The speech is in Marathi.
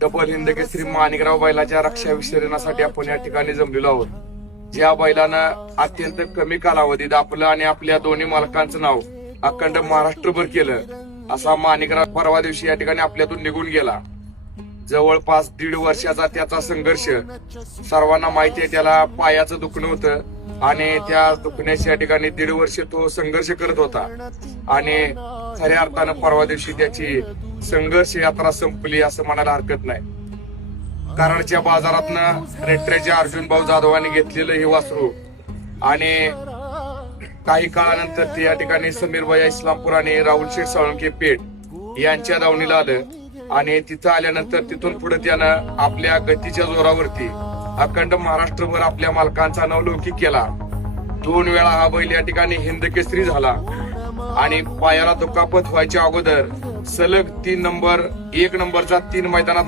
डबल हिंदकेसरी माणिकराव बैलाच्या रक्षा विसर्जनासाठी आपण या ठिकाणी जमलेलो आहोत. ज्या बैलानं अत्यंत कमी कालावधीत आपलं आणि आपल्या दोन्ही मालकांचं नाव अखंड महाराष्ट्रभर केलं, असा माणिकराव परवा दिवशी या ठिकाणी आपल्यातून निघून गेला. जवळपास 1.5 वर्षाचा त्याचा संघर्ष, सर्वांना माहिती आहे त्याला पायाचं दुखणं होतं आणि त्या दुखण्याच्या ठिकाणी 1.5 वर्ष तो संघर्ष करत होता आणि खऱ्या अर्थानं परवा दिवशी त्याची संघर्ष यात्रा संपली असं म्हणायला हरकत नाही. कराडच्या बाजारातनं रेट्रेच्या अर्जुन भाऊ जाधवांनी घेतलेलं हे वासरू आणि काही काळानंतर ते या ठिकाणी समीर भैया इस्लामपूर आणि राहुल शेठ साळुंके पेठ यांच्या दावणीला आलं आणि तिथं आल्यानंतर तिथून पुढे त्यानं आपल्या गतीच्या जोरावरती अखंड महाराष्ट्रभर आपल्या मालकांचा नावलौकिक केला. 2 वेळा हा बैल या ठिकाणी हिंदकेसरी झाला आणि पायाला दुखापत व्हायच्या अगोदर सलग 1 नंबरचा 3 मैदानात